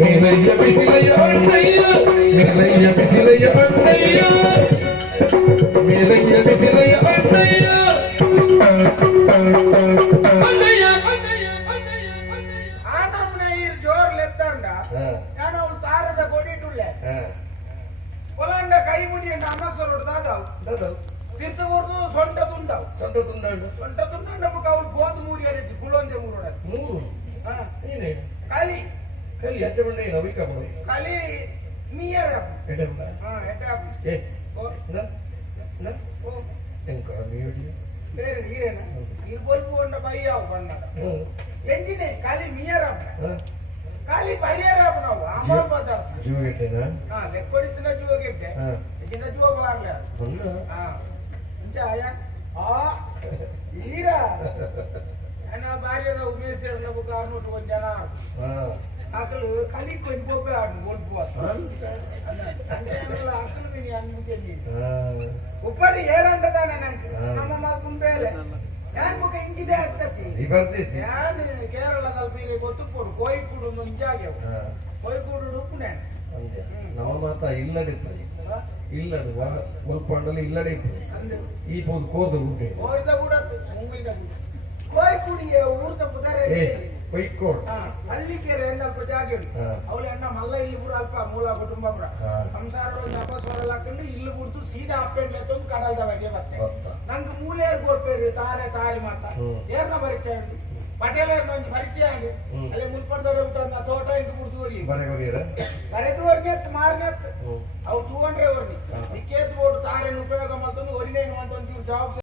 நிறைய பிசிலைய அண்ணையா நிறைய பிசிலைய அண்ணையா ஜோர் லெத்தாண்டா நான் ஒரு தாரத கொடிட்டுள்ள ಪೊಲಂಡ ಕೈ ಮುಡಿ ಅಂತ ಅನ್ನ ಸೊರಡು ದಾದವು. ದಾದವು. ತಿರ್ತ ಊರ್ದು ಸೊಂಟ ತುಂಡವು. ಸೊಂಟ ತುಂಡಂಡ. ಸೊಂಟ ತುಂಡಂಡ ಬುಕ ಅವ್ಳು ಗೋದು ಮೂರಿ ಅರಿತು ಗುಳೊಂದೆ ಮೂರು? ಮೂರು ನೀನೆ? ಕಲಿ. ಕಲಿ ಕಾಲಿ ಬಂಡೆ ರವಿಕ ಬರು ಕಲಿ ನೀಯರ. ಹಾ ಎಡ ಏ ಓ. ನ ನ ಓ. ಎಂಕ ಮೀಡಿ ಬೇರೆ ನೀರೇನ? ನೀರು ಬಲ್ಪು ಅಂಡ ಬೈಯಾವು ಬಂದ ಎಂದಿನ ಕಲಿ ಮಿಯರ ಕಲಿ ಪರಿಯರ ಜೀವಗೆಟ್ಟೆನಾ? ಲೆಕ್ಕೊಡಿಸಿನ ಜೀವಗೆಟ್ಟೆ. ಚಿನ್ನ ಜೀವ ಬಾರ್ಲ ಮುಂಚೆ ಆಯ ಆ ಈರ. ನನ್ನ ಭಾರ್ಯದ ಉಮೇಶ್ ಇರಲಬೇಕು ಕಾರಣೋಟು ಒಂದು ಜನ. ಆಕಳು ಕಲಿ ಕೊಂಡ್ಬೋಬೆ ಆಡು ಓಡ್ಬೋ ಆಕಳು ನೀನು ಅನ್ಬಿಕೆ ಉಪ್ಪಡಿ ಏರಂಟದಾನೆ ನನಗೆ ನಮ್ಮ ಮಲ್ಕುಂಬೇಲೆ ಯಾನ್ಮುಖ ಹಿಂಗಿದೆ ಆಗ್ತತಿ? ಯಾನ್ ಕೇರಳದಲ್ಲಿ ಗೊತ್ತು ಕೊಡು ಕೋಯಿ ಕೊಡು ಮುಂಜಾಗ್ಯವು. ನಮ್ಮ ಮಾತ ಇಲ್ಲಡಿತ್ತು ಇಲ್ಲಡು ಒಲ್ಪಂಡಲ್ಲಿ ಇಲ್ಲಡಿತ್ತು ಅಂದು ಈ ಪೋದು ಕೋದು ಉಂಟೆ. ಕೂಡ ಕೋಯಿಕೂಡಿಗೆ ಊರ್ದ ಪುದರೆ ಕೊಯ್ಕೋಡ್ ಹಳ್ಳಿಕೆರೆ ಎಂದಲ್ಪ ಜಾಗ. ಅವಳು ಎಣ್ಣ ಮಲ್ಲ ಇಲ್ಲಿ ಪೂರ ಅಲ್ಪ ಮೂಲ ಕುಟುಂಬ ಹಾ. ಸಂಸಾರ ಒಂದು ಅಪಸ್ವರ ಹಾಕೊಂಡು ಇಲ್ಲಿ ಕುಡ್ದು ಸೀದಾ ಅಪ್ಪೆಂಡ್ಲೆ ತಂದು ಕಡಲ್ದವರೆಗೆ ಬಗ್ಗೆ ಬರ್ತೆ. ನಂಗೆ ಮೂಲೆ ಗೋರ್ಪೇರು ತಾರೆ ತಾರಿ ಮಾತ. ಏರ್ನ ಪರಿಚಯ ಉಂಟು. ಪಟೇಲರ್ ಮಂಜು ಪರಿಚಯ ಹ್ಮ್. ಅಲ್ಲಿ ಮುಲ್ಪಡ್ದವ್ರೆ ಉಂಟು ತೋಟ ಇಂಟು ಬಿಡ್ತುವರಿ ಬರೆಗೋಗಿರ ಬರೆದುವರ್ಗೆ ಮಾರ್ನೆತ್ ಹ್ಮ್ ಅವು ತೂಗೊಂಡ್ರೆ. ನಿಕ್ಕೇತ್ ಬೋರ್ಡ್ ತಾರೇನು ಉಪಯೋಗ ಮಾಡ್ತು ಒರಿನೇನು ಅಂತ ಒಂದು ಜವಾಬ್ದಾರಿ